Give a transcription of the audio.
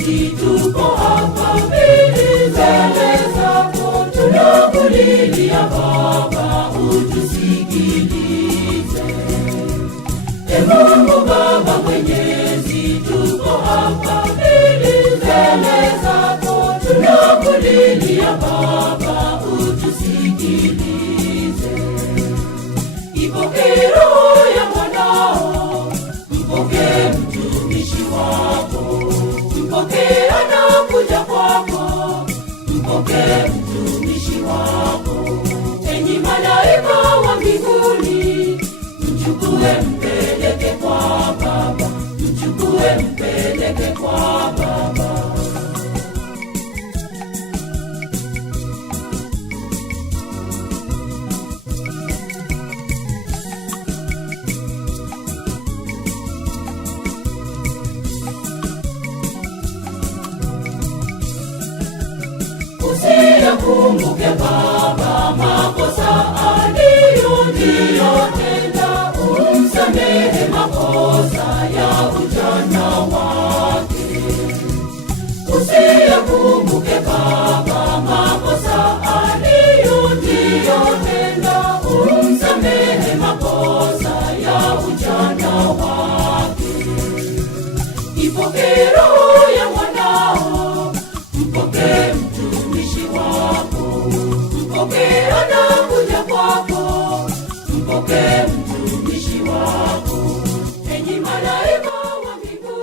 Mwenyezi, tuko hapa mbele zako, tunakulilia Baba, utusikilize. Mungu Baba Mwenyezi, tuko hapa mbele zako, tunakulilia Baba, utusikilize. Ipokee roho ya mwanao, mpokee mtumishi wako, mpokee anakuja kwako, mpokee mtumishi wako. Enyi malaika wa mbinguni, mchukue mpeleke kwa Baba, mchukue mpeleke kwa Baba. Usiyakumbuke Baba makosa aliyotenda, umsamehe makosa ya ujana wake. Usiyakumbuke Baba makosa aliyotenda, umsamehe makosa ya ujana wake. Ipokee